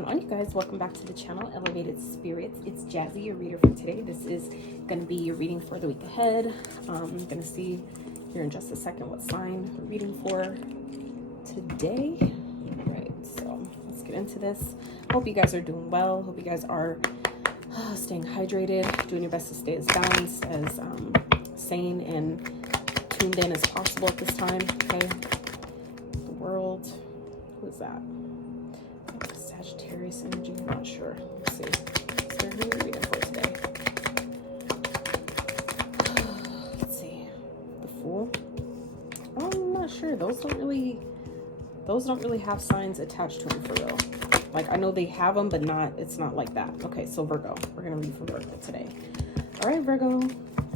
going on, you guys? Welcome back to the channel, Elevated Spirits. It's Jazzy, your reader for today. This is going to be your reading for the week ahead. I'm going to see here in just a second what sign we're reading for today. All right, so let's get into this. Hope you guys are doing well. Hope you guys are staying hydrated, doing your best to stay as balanced, as sane and tuned in as possible at this time. Okay, the world. Who is that? Sagittarius energy. I'm not sure. Let's see. Is there who we're reading for today? Let's see. The Fool. I'm not sure. Those don't really have signs attached to them for real. Like, I know they have them, but it's not like that. Okay, so Virgo. We're gonna read for Virgo today. All right, Virgo.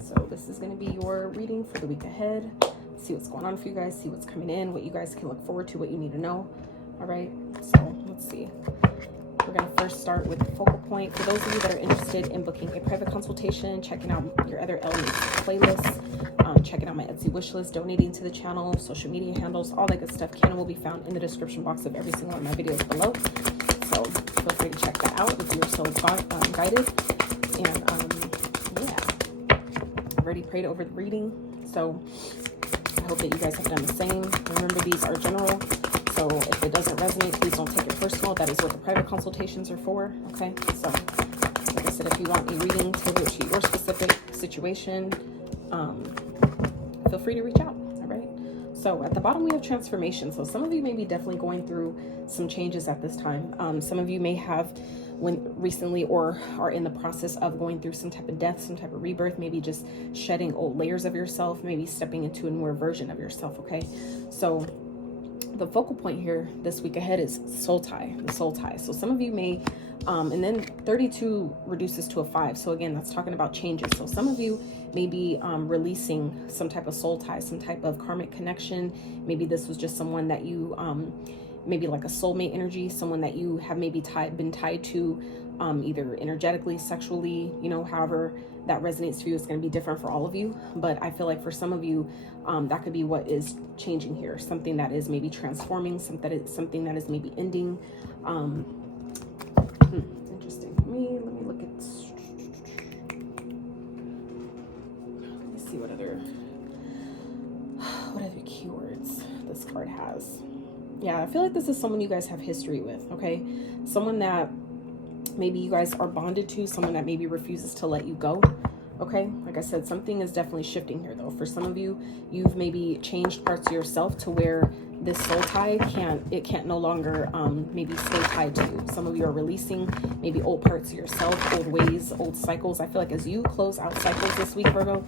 So this is gonna be your reading for the week ahead. See what's going on for you guys. See what's coming in. What you guys can look forward to. What you need to know. All right, so let's see. We're going to first start with the focal point. For those of you that are interested in booking a private consultation, checking out your other elements playlists, checking out my Etsy wishlist, donating to the channel, social media handles, all that good stuff can and will be found in the description box of every single one of my videos below. So feel free to check that out if you're so guided. And yeah, I've already prayed over the reading, so I hope that you guys have done the same. Remember, these are general. So if it doesn't resonate, please don't take it personal. That is what the private consultations are for, okay? So, like I said, if you want a reading tailored to your specific situation, feel free to reach out, all right? So at the bottom, we have transformation. So some of you may be definitely going through some changes at this time. Some of you may have went recently or are in the process of going through some type of death, some type of rebirth, maybe just shedding old layers of yourself, maybe stepping into a newer version of yourself, okay? So the focal point here this week ahead is soul tie, the soul tie. So some of you may, and then 32 reduces to a 5. So again, that's talking about changes. So some of you may be releasing some type of soul tie, some type of karmic connection. Maybe this was just someone that you, maybe like a soulmate energy, someone that you have maybe been tied to either energetically, sexually, you know, however that resonates for you. Is going to be different for all of you, but I feel like for some of you that could be what is changing here, something that is maybe transforming, something that is maybe ending. Interesting. Let me look at, let me see what other keywords this card has. Yeah, I feel like this is someone you guys have history with, okay? Someone that maybe you guys are bonded to, someone that maybe refuses to let you go, okay? Like I said, something is definitely shifting here, though. For some of you, you've maybe changed parts of yourself to where this soul tie can't no longer maybe stay tied to you. Some of you are releasing maybe old parts of yourself, old ways, old cycles. I feel like as you close out cycles this week, Virgo,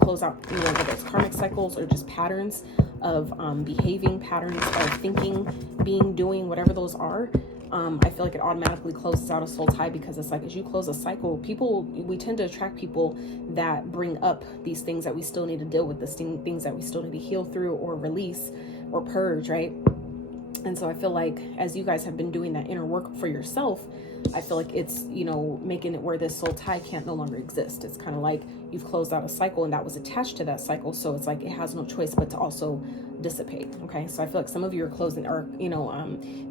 close out, you know, whether it's karmic cycles or just patterns of behaving, patterns of thinking, being, doing, whatever those are. I feel like it automatically closes out a soul tie, because it's like as you close a cycle, we tend to attract people that bring up these things that we still need to deal with, things that we still need to heal through or release or purge, right? And so I feel like as you guys have been doing that inner work for yourself, I feel like it's, you know, making it where this soul tie can't no longer exist. It's kind of like you've closed out a cycle and that was attached to that cycle. So it's like it has no choice but to also dissipate. Okay. So I feel like some of you are closing or, you know,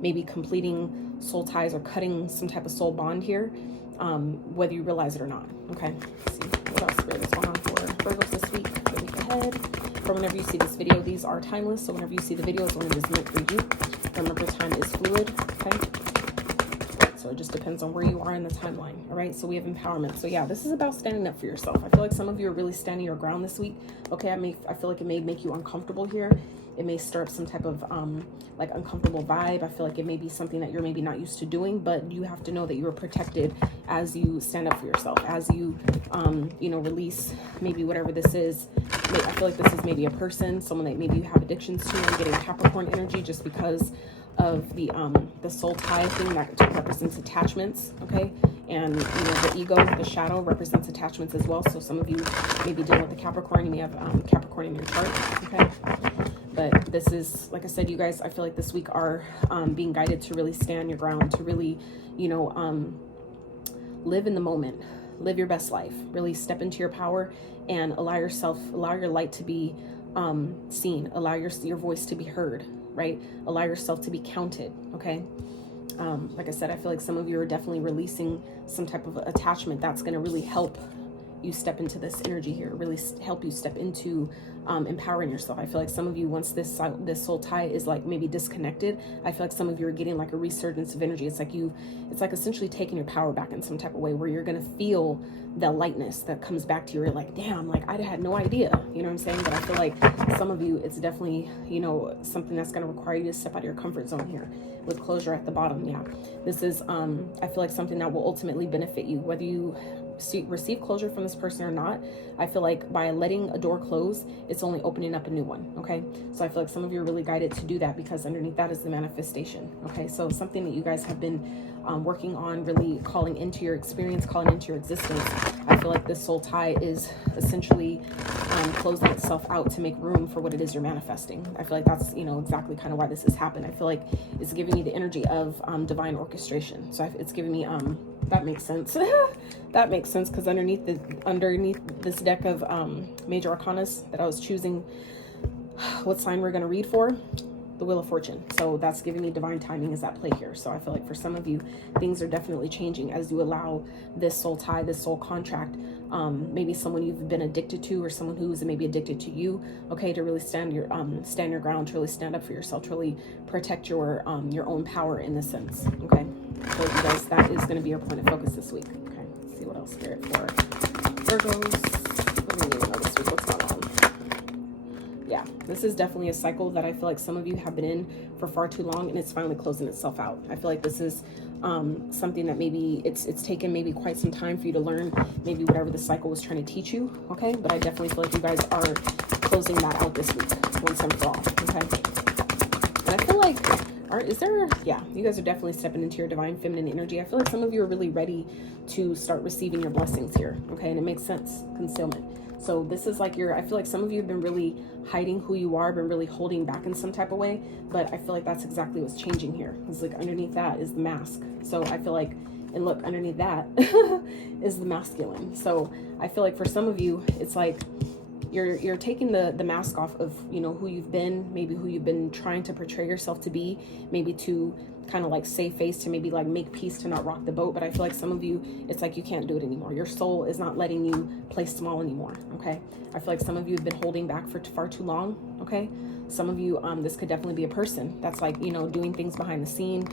maybe completing soul ties or cutting some type of soul bond here, whether you realize it or not. Okay. Let's see what else is going on for Virgos this week, the week ahead. For whenever you see this video, these are timeless. So whenever you see the videos, when it is meant for you, remember time is fluid. Okay. So it just depends on where you are in the timeline. All right. So we have empowerment. So yeah, this is about standing up for yourself. I feel like some of you are really standing your ground this week. Okay. I feel like it may make you uncomfortable here. It may stir up some type of like uncomfortable vibe. I feel like it may be something that you're maybe not used to doing, but you have to know that you are protected as you stand up for yourself, as you, you know, release maybe whatever this is. I feel like this is maybe a person, someone that maybe you have addictions to. I'm getting Capricorn energy just because of the soul tie thing that represents attachments, okay? And, you know, the ego, the shadow represents attachments as well. So some of you may be dealing with the Capricorn. You may have Capricorn in your chart, okay? But this is, like I said, you guys, I feel like this week are being guided to really stand your ground, to really, you know, live in the moment, live your best life, really step into your power and allow your light to be seen, allow your voice to be heard, right? Allow yourself to be counted, okay? Like I said, I feel like some of you are definitely releasing some type of attachment that's going to really help you step into this energy here, really help you step into empowering yourself. I feel like some of you, once this soul tie is like maybe disconnected, I feel like some of you are getting like a resurgence of energy. It's like essentially taking your power back in some type of way, where you're going to feel the lightness that comes back to you. You're like, damn, like I had no idea, you know what I'm saying? But I feel like some of you, it's definitely, you know, something that's going to require you to step out of your comfort zone here with closure at the bottom. Yeah, this is I feel like something that will ultimately benefit you, whether you receive closure from this person or not. I feel like by letting a door close, it's only opening up a new one. Okay, so I feel like some of you are really guided to do that, because underneath that is the manifestation. Okay, so something that you guys have been working on, really calling into your experience, calling into your existence. I feel like this soul tie is essentially closing itself out to make room for what it is you're manifesting. I feel like that's, you know, exactly kind of why this has happened. I feel like it's giving me the energy of divine orchestration. So it's giving me that makes sense. That makes sense, because underneath this deck of major arcanas that I was choosing what sign we're going to read for, the Wheel of Fortune. So that's giving me divine timing is at play here. So I feel like for some of you, things are definitely changing as you allow this soul tie, this soul contract, maybe someone you've been addicted to, or someone who's maybe addicted to you, okay, to really stand your ground, to really stand up for yourself, to really protect your own power in this sense. Okay, so you guys, that is going to be your point of focus this week. Okay, let's see what else Spirit for Virgos. What do we need to know this week? What's going on? Yeah, this is definitely a cycle that I feel like some of you have been in for far too long, and it's finally closing itself out. I feel like this is something that maybe it's taken maybe quite some time for you to learn, maybe whatever the cycle was trying to teach you. Okay, but I definitely feel like you guys are closing that out this week once and for all. Okay, and I feel like you guys are definitely stepping into your divine feminine energy. I feel like some of you are really ready to start receiving your blessings here. Okay, and it makes sense, concealment. So this is like I feel like some of you have been really hiding who you are, been really holding back in some type of way, but I feel like that's exactly what's changing here. It's like underneath that is the mask. So I feel like, and look, underneath that is the masculine. So I feel like for some of you, it's like you're taking the mask off of, you know, who you've been, maybe who you've been trying to portray yourself to be, maybe to kind of like save face, to maybe like make peace, to not rock the boat. But I feel like some of you, it's like you can't do it anymore. Your soul is not letting you play small anymore. Okay, I feel like some of you have been holding back for far too long. Okay, some of you, this could definitely be a person that's like, you know, doing things behind the scene,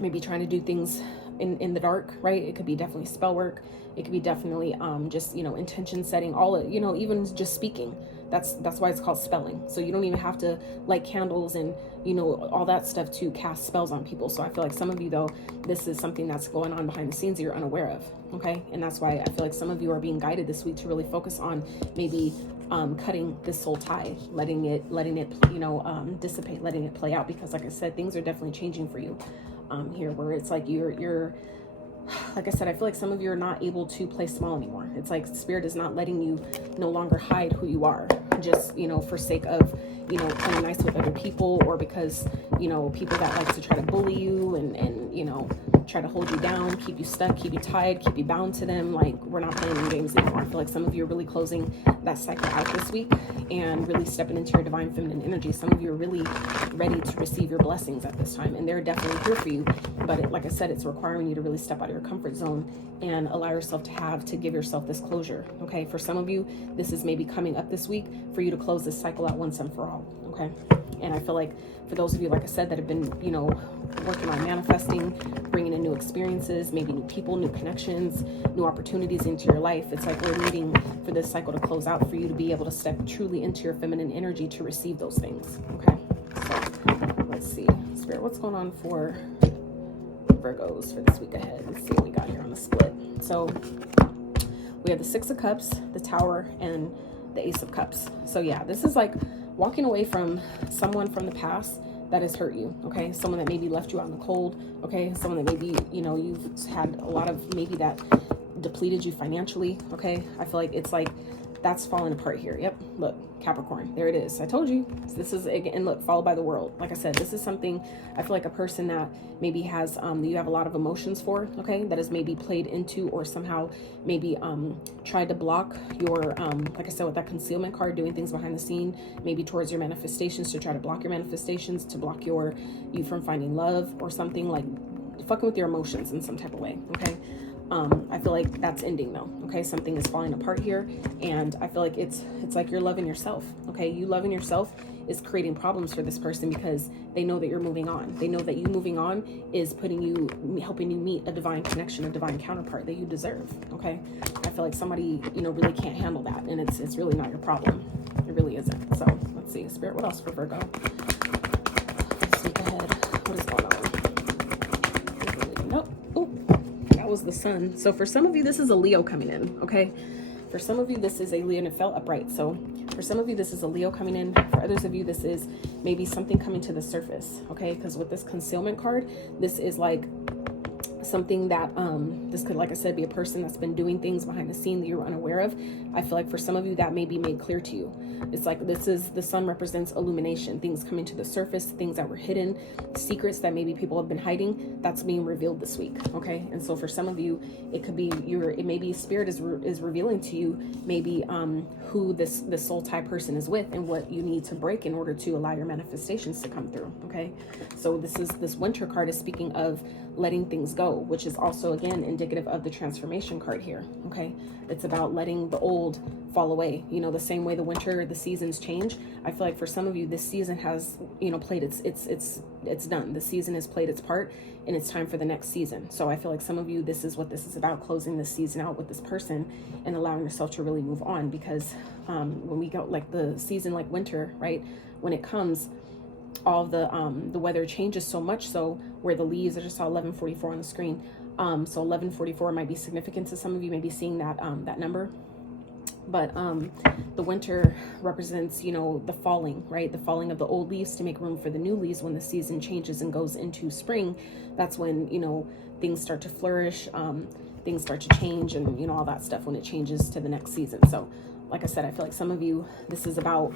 maybe trying to do things in the dark, right? It could be definitely spell work. It could be definitely just, you know, intention setting, all it, you know, even just speaking. That's why it's called spelling. So you don't even have to light candles and, you know, all that stuff to cast spells on people. So I feel like some of you, though, this is something that's going on behind the scenes that you're unaware of. Okay, and that's why I feel like some of you are being guided this week to really focus on maybe cutting this soul tie, letting it you know, dissipate, letting it play out, because like I said, things are definitely changing for you here, where it's like you're like I said, I feel like some of you are not able to play small anymore. It's like Spirit is not letting you no longer hide who you are, just, you know, for sake of, you know, playing nice with other people, or because, you know, people that like to try to bully you and you know, try to hold you down, keep you stuck, keep you tied, keep you bound to them. Like, we're not playing any games anymore. I feel like some of you are really closing that cycle out this week and really stepping into your divine feminine energy. Some of you are really ready to receive your blessings at this time, and they're definitely here for you. But like I said, it's requiring you to really step out of your comfort zone and allow yourself to give yourself this closure. Okay, for some of you, this is maybe coming up this week for you to close this cycle out once and for all. Okay, and I feel like for those of you, like I said, that have been, you know, working on manifesting, bringing in new experiences, maybe new people, new connections, new opportunities into your life, it's like we're waiting for this cycle to close out for you to be able to step truly into your feminine energy to receive those things. Okay, so let's see, Spirit, what's going on for Virgos for this week ahead? Let's see what we got here on the split. So we have the Six of Cups, the Tower, and the Ace of Cups. So yeah, this is like walking away from someone from the past that has hurt you. Okay, someone that maybe left you out in the cold. Okay, someone that maybe, you know, you've had a lot of maybe that depleted you financially, okay? I feel like it's like that's falling apart here. Yep, look, Capricorn, there it is. I told you. This is, again, look, followed by the world. Like I said, this is something, I feel like a person that maybe has, you have a lot of emotions for, okay, that is maybe played into or somehow maybe tried to block your, like I said, with that concealment card, doing things behind the scene, maybe towards your manifestations, to try to block your manifestations, to block you from finding love or something, like fucking with your emotions in some type of way, okay? I feel like that's ending though, okay? Something is falling apart here, and I feel like it's like you're loving yourself, okay? You loving yourself is creating problems for this person because they know that you're moving on. They know that you moving on is helping you meet a divine connection, a divine counterpart that you deserve, okay? I feel like somebody, really can't handle that, and it's really not your problem. It really isn't. So let's see, Spirit, what else for Virgo? Let's look ahead. What is going on? Nope. Oh, that was the sun. So for some of you, this is a Leo coming in, okay? For some of you, this is a Leo, and it felt upright. So for some of you, this is a Leo coming in. For others of you, this is maybe something coming to the surface, okay? Because with this concealment card, this is like something that this could, like I said, be a person that's been doing things behind the scene that you're unaware of. I feel like for some of you that may be made clear to you. It's like the sun represents illumination, things coming to the surface, things that were hidden, secrets that maybe people have been hiding, that's being revealed this week, okay? And so for some of you, it could be it maybe Spirit is revealing to you maybe who this soul type person is with and what you need to break in order to allow your manifestations to come through, okay? So this winter card is speaking of letting things go, which is also again indicative of the transformation card here, okay? It's about letting the old fall away, the same way the seasons change. I feel like for some of you, this season has played it's done. The season has played its part, and it's time for the next season. So I feel like some of you, this is what this is about, closing this season out with this person and allowing yourself to really move on, because when we go like the season, like winter, right, when it comes, all the weather changes so much so where the leaves, I just saw 1144 on the screen, so 1144 might be significant to some of you, maybe seeing that that number. But the winter represents, the falling, right? The falling of the old leaves to make room for the new leaves. When the season changes and goes into spring, that's when, things start to flourish, things start to change, and, all that stuff when it changes to the next season. So like I said, I feel like some of you, this is about,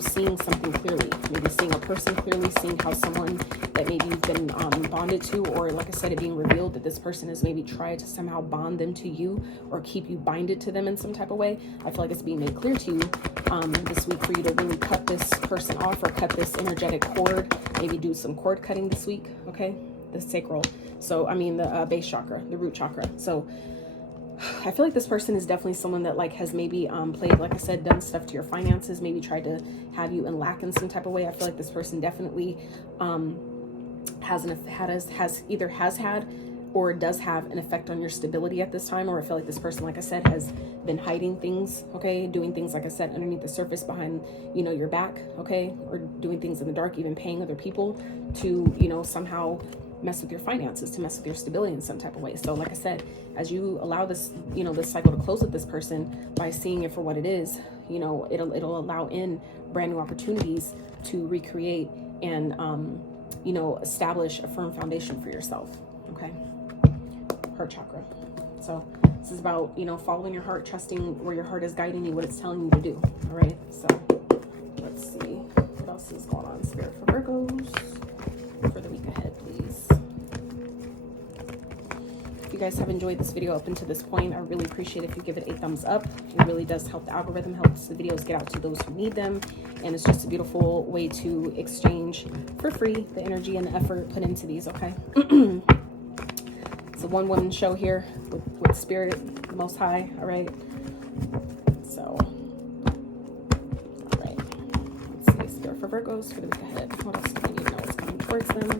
seeing something clearly, maybe seeing a person clearly, seeing how someone that maybe you've been bonded to, or like I said, it being revealed that this person has maybe tried to somehow bond them to you or keep you binded to them in some type of way. I feel like it's being made clear to you this week for you to really cut this person off, or cut this energetic cord, maybe do some cord cutting this week, okay? The sacral. So, I mean, the base chakra, the root chakra. So I feel like this person is definitely someone that like has maybe played, like I said, done stuff to your finances, maybe tried to have you in lack in some type of way. I feel like this person definitely either has had or does have an effect on your stability at this time. Or I feel like this person, like I said, has been hiding things, okay, doing things, like I said, underneath the surface, behind your back, okay, or doing things in the dark, even paying other people to somehow mess with your finances, to mess with your stability in some type of way. So like I said, as you allow this this cycle to close with this person, by seeing it for what it is, it'll allow in brand new opportunities to recreate and establish a firm foundation for yourself, okay? Heart chakra. So this is about following your heart, trusting where your heart is guiding you, what it's telling you to do. All right, so let's see what else is going on, Spirit, for Virgos for the week ahead, please. If you guys have enjoyed this video up until this point, I really appreciate if you give it a thumbs up. It really does help the algorithm, helps the videos get out to those who need them, and it's just a beautiful way to exchange for free the energy and the effort put into these, okay? It's a one-woman show here with Spirit, the Most High, all right? So, all right. Let's see, Spirit for Virgos for the week ahead. What else do we need to know is coming towards them?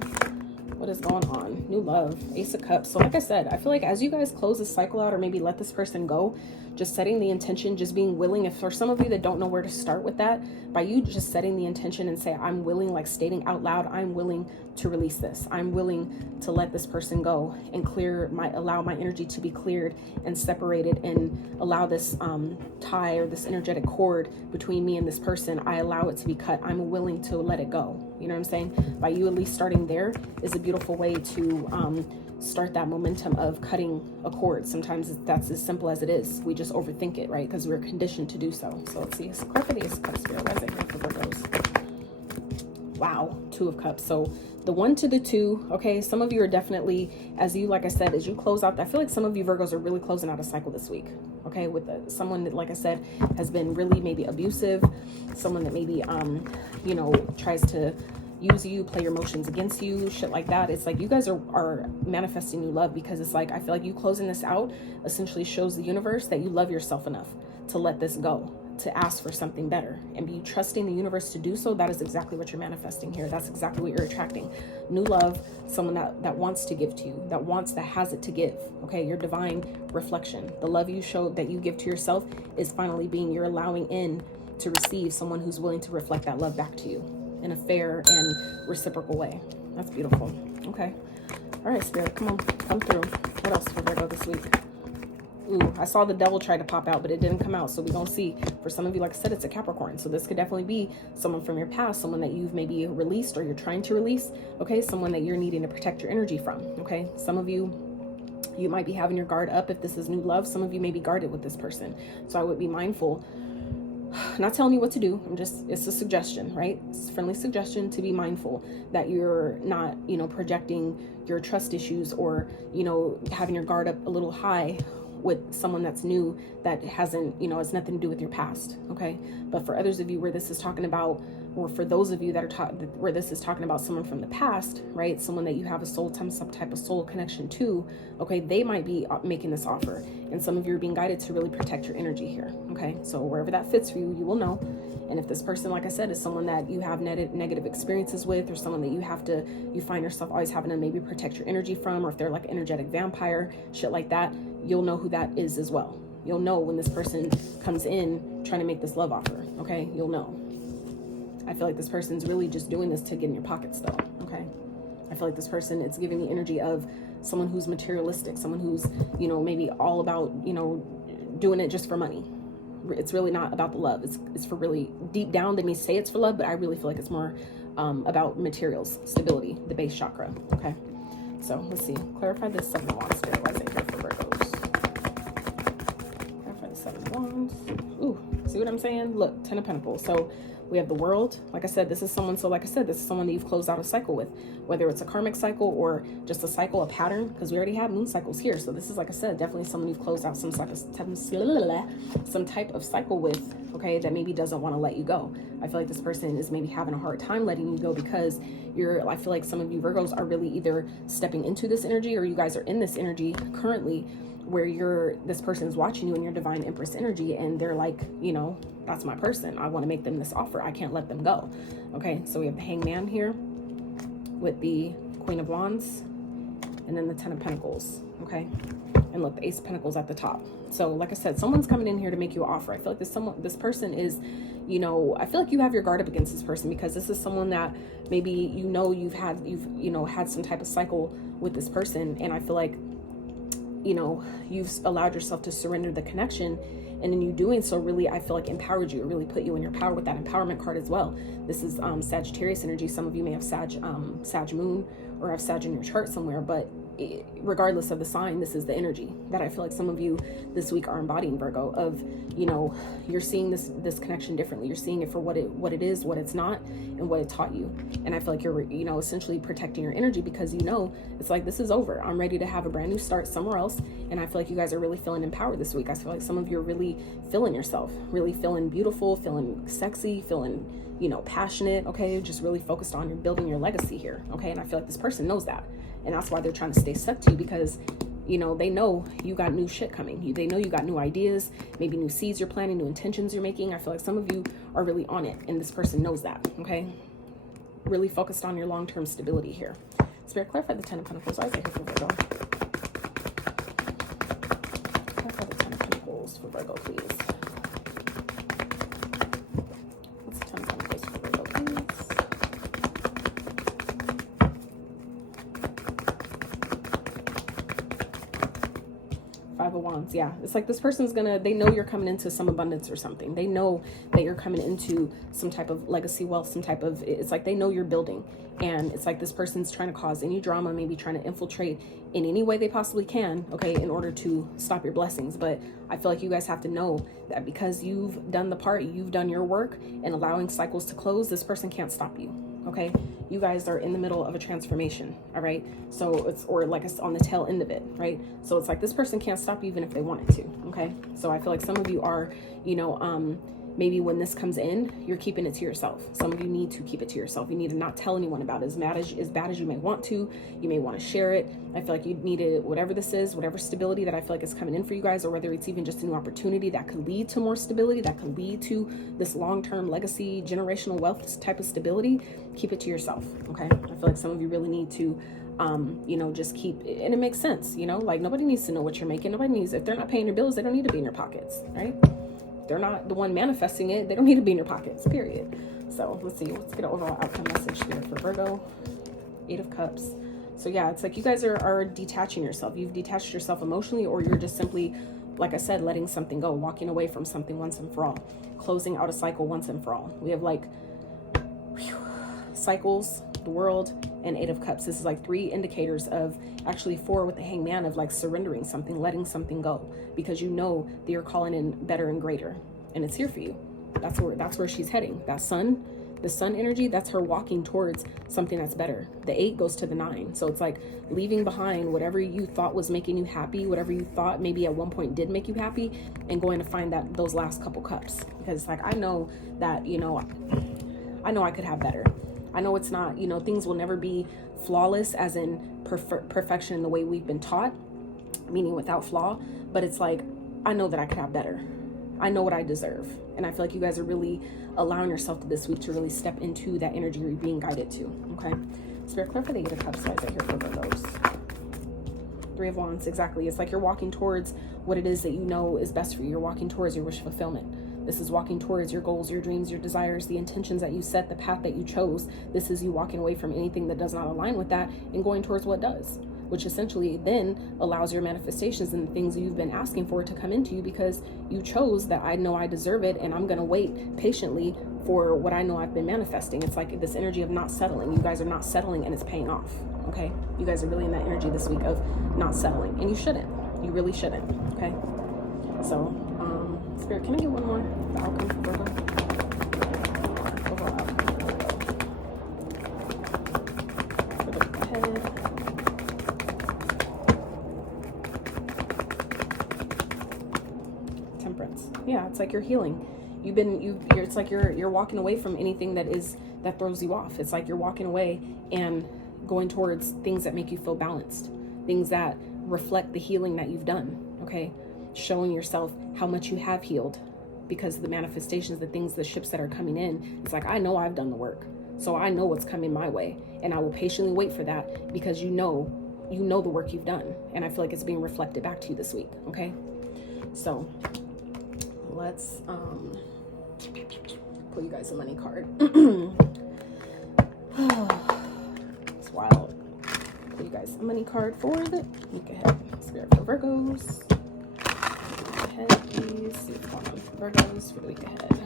What is going on? New love, Ace of Cups. So like I said, I feel like as you guys close this cycle out, or maybe let this person go, just setting the intention, just being willing. If for some of you that don't know where to start with that, by you just setting the intention and say, I'm willing, like stating out loud, I'm willing to release this. I'm willing to let this person go and allow my energy to be cleared and separated, and allow this tie or this energetic cord between me and this person. I allow it to be cut. I'm willing to let it go. You know what I'm saying? By you at least starting there is a beautiful way to start that momentum of cutting a cord. Sometimes that's as simple as it is. We just overthink it, right? Because we're conditioned to do so. So let's see. Clarify the Ace of Cups here. Why is it here for Virgos? Wow, Two of Cups. So the 1 to the 2, okay? Some of you are definitely, as you, like I said, as you close out, I feel like some of you Virgos are really closing out a cycle this week, okay? With someone that, like I said, has been really maybe abusive, someone that maybe, you know, tries to use you, play your emotions against you, shit like that. It's like you guys are manifesting new love, because it's like, I feel like you closing this out essentially shows the universe that you love yourself enough to let this go, to ask for something better, and be trusting the universe to do so. That is exactly what you're manifesting here. That's exactly what you're attracting. New love, someone that wants to give to you, that has it to give. Okay, your divine reflection. The love you show, that you give to yourself, is finally you're allowing in to receive someone who's willing to reflect that love back to you in a fair and reciprocal way. That's beautiful. Okay. All right, Spirit, come on, come through. What else for Virgo this week? Ooh, I saw the devil try to pop out, but it didn't come out. So we're going to see. For some of you, like I said, it's a Capricorn. So this could definitely be someone from your past, someone that you've maybe released or you're trying to release. Okay. Someone that you're needing to protect your energy from. Okay. Some of you might be having your guard up if this is new love. Some of you may be guarded with this person. So I would be mindful. Not telling you what to do. It's a suggestion, right? It's a friendly suggestion to be mindful that you're not, you know, projecting your trust issues, or, you know, having your guard up a little high with someone that's new, that hasn't, you know, has nothing to do with your past. Okay. But for others of you where this is talking about, or for those of you that are where this is talking about someone from the past, right? Someone that you have some type of soul connection to. Okay. They might be making this offer, and some of you are being guided to really protect your energy here. Okay. So wherever that fits for you, you will know. And if this person, like I said, is someone that you have negative experiences with, or someone that you find yourself always having to maybe protect your energy from, or if they're like an energetic vampire, shit like that, you'll know who that is as well. You'll know when this person comes in trying to make this love offer. Okay. You'll know. I feel like this person's really just doing this to get in your pockets though. Okay. I feel like this person, it's giving the energy of someone who's materialistic, someone who's, you know, maybe all about, you know, doing it just for money. It's really not about the love. It's for really deep down, they may say it's for love, but I really feel like it's more about materials, stability, the base chakra. Okay. So let's see. Clarify this 7 of Wands here. Why is it here for Virgos? Clarify the 7 of Wands. Ooh, see what I'm saying? Look, 10 of Pentacles. So we have the World. Like I said, this is someone that you've closed out a cycle with, whether it's a karmic cycle or just a cycle, a pattern, because we already have moon cycles here. So this is, like I said, definitely someone you've closed out some type of cycle with, okay, that maybe doesn't want to let you go. I feel like this person is maybe having a hard time letting you go, because I feel like some of you Virgos are really either stepping into this energy, or you guys are in this energy currently where this person is watching you in your divine Empress energy, and they're like, you know, that's my person. I want to make them this offer. I can't let them go. Okay, so we have the Hangman here with the Queen of Wands, and then the 10 of Pentacles. Okay, and look, the Ace of Pentacles at the top. So like I said, someone's coming in here to make you an offer. I feel like this person is, you know, I feel like you have your guard up against this person, because this is someone that maybe, you know, you've had some type of cycle with this person, and I feel like, you know, you've allowed yourself to surrender the connection, and in you doing so, really, I feel like empowered you. It really put you in your power with that empowerment card as well. This is Sagittarius energy. Some of you may have Sag moon, or have Sag in your chart somewhere, but regardless of the sign, this is the energy that I feel like some of you this week are embodying, Virgo, of, you know, you're seeing this connection differently. You're seeing it for what it is, what it's not, and what it taught you. And I feel like you're, you know, essentially protecting your energy, because, you know, it's like, this is over. I'm ready to have a brand new start somewhere else. And I feel like you guys are really feeling empowered this week. I feel like some of you are really feeling yourself, really feeling beautiful, feeling sexy, feeling, you know, passionate. Okay, just really focused on building your legacy here. Okay, and I feel like this person knows that. And that's why they're trying to stay stuck to you, because, you know, they know you got new shit coming. They know you got new ideas, maybe new seeds you're planting, new intentions you're making. I feel like some of you are really on it, and this person knows that, okay? Really focused on your long-term stability here. Spirit, clarify the 10 of Pentacles. I say here for Virgo. Clarify the 10 of Pentacles. Pentacles for Virgo, please? What's 10 Pentacles for Virgo, please? Five of Wands. Yeah, it's like this person's gonna, they know you're coming into some abundance or something. They know that you're coming into some type of legacy wealth, some type of, it's like they know you're building. And it's like this person's trying to cause any drama, maybe trying to infiltrate in any way they possibly can, okay, in order to stop your blessings. But I feel like you guys have to know that because you've done the part, you've done your work and allowing cycles to close, this person can't stop you, okay? You guys are in the middle of a transformation, all right? So it's, or like it's on the tail end of it, right? So it's like this person can't stop you even if they wanted to, okay? So I feel like some of you are, you know, maybe when this comes in, you're keeping it to yourself. Some of you need to keep it to yourself. You need to not tell anyone about it. As bad as you may want to, you may want to share it. I feel like you need it, whatever this is, whatever stability that I feel like is coming in for you guys, or whether it's even just a new opportunity that could lead to more stability, that could lead to this long-term legacy, generational wealth type of stability, keep it to yourself, okay? I feel like some of you really need to, you know, just keep, and it makes sense, you know, like nobody needs to know what you're making. Nobody needs, if they're not paying your bills, they don't need to be in your pockets, right? They're not the one manifesting it. They don't need to be in your pockets, period. So let's see. Let's get an overall outcome message here for Virgo. 8 of Cups. So yeah, it's like you guys are detaching yourself. You've detached yourself emotionally, or you're just simply, like I said, letting something go, walking away from something once and for all, closing out a cycle once and for all. We have like cycles, the world, and 8 of Cups. This is like 3 indicators of, actually 4 with the Hangman, of like surrendering something, letting something go, because you know that you're calling in better and greater, and it's here for you. That's where she's heading. That sun, the sun energy, that's her walking towards something that's better. The 8 goes to the 9. So it's like leaving behind whatever you thought was making you happy, whatever you thought maybe at one point did make you happy, and going to find that those last couple cups. Because it's like, I know that, you know, I know I could have better. I know it's not, you know, things will never be flawless as in perfection in the way we've been taught, meaning without flaw, but it's like, I know that I could have better. I know what I deserve. And I feel like you guys are really allowing yourself this week to really step into that energy you're being guided to, okay? Spirit, clear for the 8 of Cups, guys, right here for Virgos. 3 of Wands, exactly. It's like you're walking towards what it is that you know is best for you. You're walking towards your wish fulfillment. This is walking towards your goals, your dreams, your desires, the intentions that you set, the path that you chose. This is you walking away from anything that does not align with that and going towards what does, which essentially then allows your manifestations and the things you've been asking for to come into you, because you chose that I know I deserve it, and I'm going to wait patiently for what I know I've been manifesting. It's like this energy of not settling. You guys are not settling, and it's paying off, okay? You guys are really in that energy this week of not settling, and you shouldn't. You really shouldn't, okay? So, Spirit, can I get one more? The outcome for Virgo? Overall outcome for Virgo. For the week ahead. Temperance. Yeah, it's like you're healing. It's like you're walking away from anything that throws you off. It's like you're walking away and going towards things that make you feel balanced, things that reflect the healing that you've done, okay? Showing yourself how much you have healed because of the manifestations, the things, the ships that are coming in. It's like, I know I've done the work, so I know what's coming my way, and I will patiently wait for that, because you know the work you've done, and I feel like it's being reflected back to you this week, okay? So let's pull you guys a money card. It's wild. Pull you guys a money card for the week ahead. Spirit for Virgos. Ahead, please. See what's going on for Virgos for the week ahead.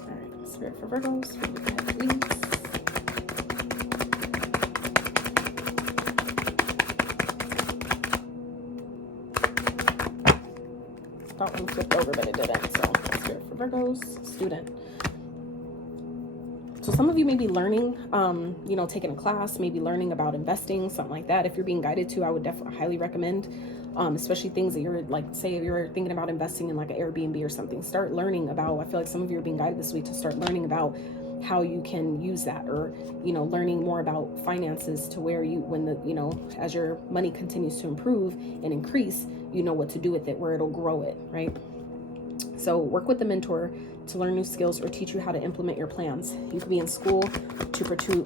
All right, Spirit for Virgos for the week ahead, please. Thought one flipped over, but it didn't. So, Spirit for Virgos, student. So some of you may be learning, you know, taking a class, maybe learning about investing, something like that. If you're being guided to, I would definitely highly recommend, especially things that you're like, say if you're thinking about investing in like an Airbnb or something, start learning about, I feel like some of you are being guided this week to start learning about how you can use that, or, you know, learning more about finances to where you, when the, you know, as your money continues to improve and increase, you know what to do with it, where it'll grow it, right? So work with the mentor to learn new skills or teach you how to implement your plans. You could be in school to pursue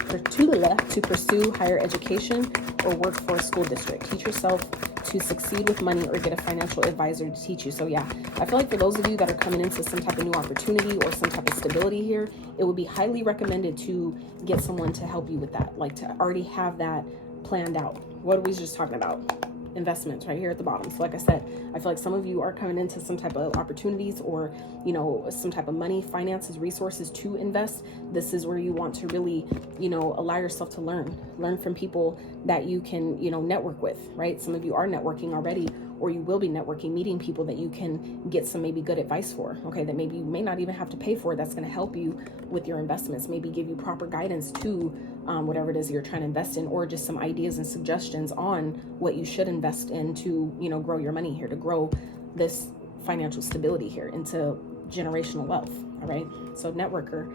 higher education or work for a school district. Teach yourself to succeed with money or get a financial advisor to teach you. So yeah, I feel like for those of you that are coming into some type of new opportunity or some type of stability here, it would be highly recommended to get someone to help you with that, like to already have that planned out. What are we just talking about? Investments right here at the bottom. So like I said, I feel like some of you are coming into some type of opportunities or, you know, some type of money, finances, resources to invest. This is where you want to really, you know, allow yourself to learn from people that you can, you know, network with, right? Some of you are networking already, or you will be networking, meeting people that you can get some maybe good advice for, okay, that maybe you may not even have to pay for. That's going to help you with your investments, maybe give you proper guidance to whatever it is you're trying to invest in, or just some ideas and suggestions on what you should invest in to, you know, grow your money here, to grow this financial stability here into generational wealth. All right. So networker,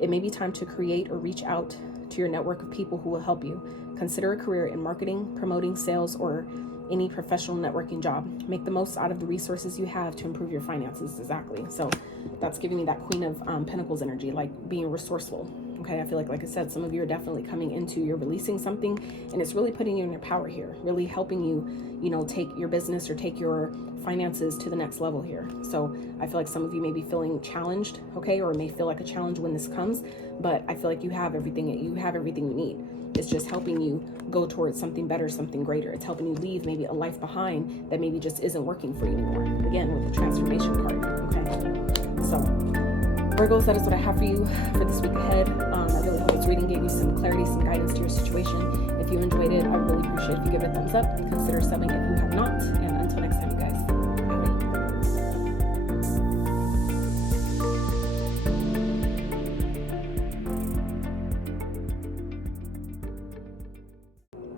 it may be time to create or reach out to your network of people who will help you. Consider a career in marketing, promoting, sales, or any professional networking job. Make the most out of the resources you have to improve your finances. Exactly. So that's giving me that Queen of Pentacles energy, like being resourceful. Okay, I feel like I said, some of you are definitely coming into, you're releasing something, and it's really putting you in your power here, really helping you, you know, take your business or take your finances to the next level here. So I feel like some of you may be feeling challenged, okay, or may feel like a challenge when this comes, but I feel like you have everything you need. It's just helping you go towards something better, something greater. It's helping you leave maybe a life behind that maybe just isn't working for you anymore. Again, with the transformation card, okay? So Virgos, that is what I have for you for this week ahead. I really hope this reading gave you some clarity, some guidance to your situation. If you enjoyed it, I would really appreciate if you give it a thumbs up. Consider subbing if you have not. And until next time.